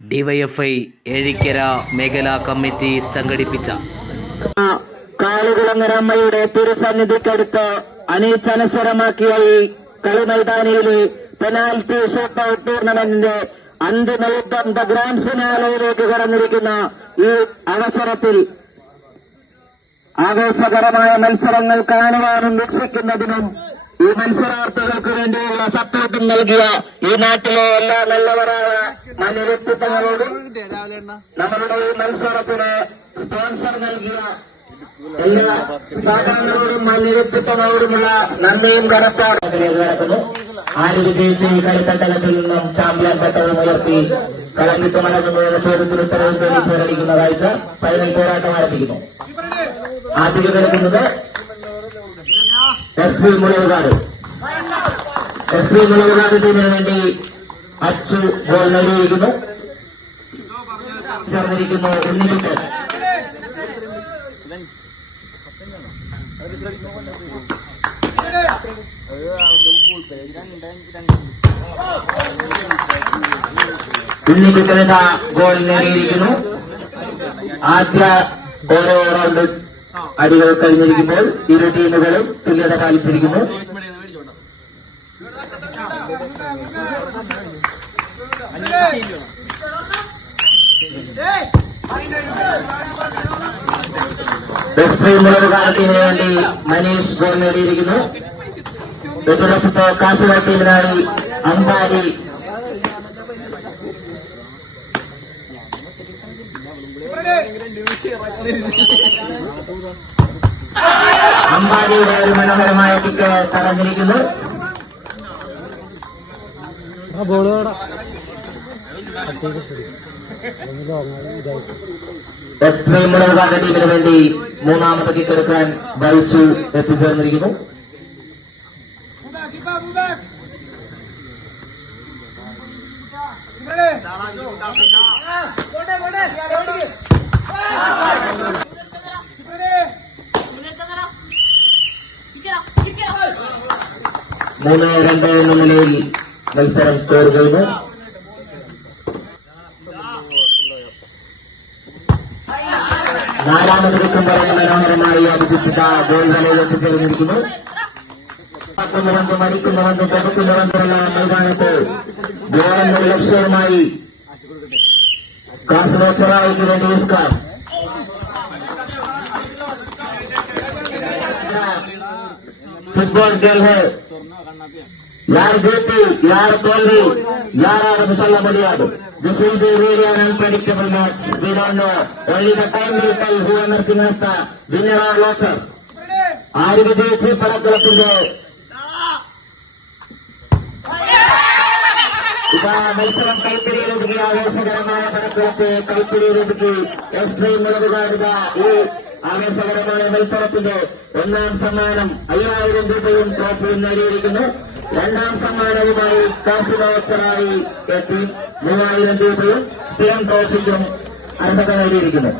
DYFI Ezhikkara മേഖലാ committee സംഘടിപ്പിച്ച കാളികുളങ്ങരമ്മയുടെ തിരുസന്നിധിക്കടുത്ത് അനീച്ചനശ്വരമാക്കിയ ഈ കളിമൈതാനിയിലെ പെനാൽറ്റി ഷൂട്ടൌട്ട് ടൂർണമെന്റിന്റെ അന്തിമ യുദ്ധം ദ ഗ്രാൻഡ് ഫിനാലയിലേക്ക് കടന്നിരിക്കുന്ന ഈ അവസരത്തിൽ ആവേശകരമായ മത്സരങ്ങൾ കാണുവാനും വീക്ഷിക്കുന്നതിനും ഈ മത്സരാർത്ഥികൾക്ക് വേണ്ടിയുള്ള സപ്പോർട്ടും നൽകിയ ഈ നാട്ടിലെ എല്ലാ നല്ലവരായ വ്യക്തിത്വങ്ങളോടും നമ്മളുടെ ഈ മത്സരത്തിന് സ്പോൺസർ നൽകിയ എല്ലാ സ്ഥാപനങ്ങളോടും വ്യക്തിത്വങ്ങളോടുമുള്ള നന്ദിയും കടപ്പാടിലേക്ക് നടക്കുന്നു. ആര് വിജയിച്ച് ഈ കളിത്തട്ടകത്തിൽ നിന്നും ചാമ്പ്യൻ പട്ടവും ഉയർത്തി കളഞ്ഞിട്ട് മടങ്ങുന്നതിന് ചോദ്യത്തിന് ഉത്തരവും തേടി പോരടിക്കുന്ന കാഴ്ച ഫൈനൽ പോരാട്ടം ആരംഭിക്കുന്നു. ആദ്യം കിടക്കുന്നത് SP മുളവുകാട് ടീമിന് വേണ്ടി അച്ചു ഗോൾ നേടിയിരിക്കുന്നു. ചേർന്നിരിക്കുന്നു ഉണ്ണിക്കുട്ടൻ. ഉണ്ണിക്കുട്ടൻ ഗോൾ നേടിയിരിക്കുന്നു. ആദ്യ ഓരോ റൗണ്ട് അടികൾ കഴിഞ്ഞിരിക്കുമ്പോൾ ഇരു ടീമുകളും തുല്യത പാലിച്ചിരിക്കുന്നു. മുളവുകാട് ടീമിന് വേണ്ടി മനീഷ് ഗോൾ നേടിയിരിക്കുന്നു. എതിർവശത്ത് കാസർഗോഡ് ടീമിനായി അമ്പാരി അമ്പാടിയുടെ ഒരു മനോഹരമായ കിക്ക് തടഞ്ഞിരിക്കുന്നു. എക്സ്ട്രീം മുളവുകാട് ടീമിന് വേണ്ടി മൂന്നാമത്തെ കിക്ക് എടുക്കാൻ വൈസു എത്തിച്ചേർന്നിരിക്കുന്നു. മൂന്ന് 2 എന്ന നിലയിൽ മത്സരം സ്കോർ ചെയ്തു. നാലാമത് കിട്ടും പറഞ്ഞ മനോഹരമായി അഭിജിപ്പിച്ച ഗോൾ വലയിൽ എത്തിച്ചേർന്നിരിക്കുന്നു. മരിക്കുന്നവന്തും കൊടുക്കുന്നവന്തുള്ള മൈതാനത്ത് ഗോളെന്ന ലക്ഷ്യവുമായി കാസർഗോഡ് ചെറായിക്ക് വേണ്ടി ഇസ്കാൻ फुटबॉल खेल है. यार जीती यार तोल्वी यार मसाला मलियाद. This will be really an unpredictable match. We don't know. Only the time will tell who emerging as the winner or loser. ആര് വിജയിച്ച് പടക്കളത്തിന്റെ ഇതാ മത്സരം കൈപ്പിടിയിലൊതുക്കി ആവേശകരമായ പടക്കളത്തെ കൈപ്പിടിയിലൊതുക്കി എക്സ്ട്രീം മുളവുകാടുക ഈ ആവേശകരമായ മത്സരത്തിന്റെ ഒന്നാം സമ്മാനം 5000 രൂപയും ട്രോഫിയും നേടിയിരിക്കുന്നു. രണ്ടാം സമ്മാനവുമായി കാസർഗോഡ് എത്തി 3000 രൂപയും സ്ഥിരം ട്രോഫിക്കും അർഹത നേടിയിരിക്കുന്നു.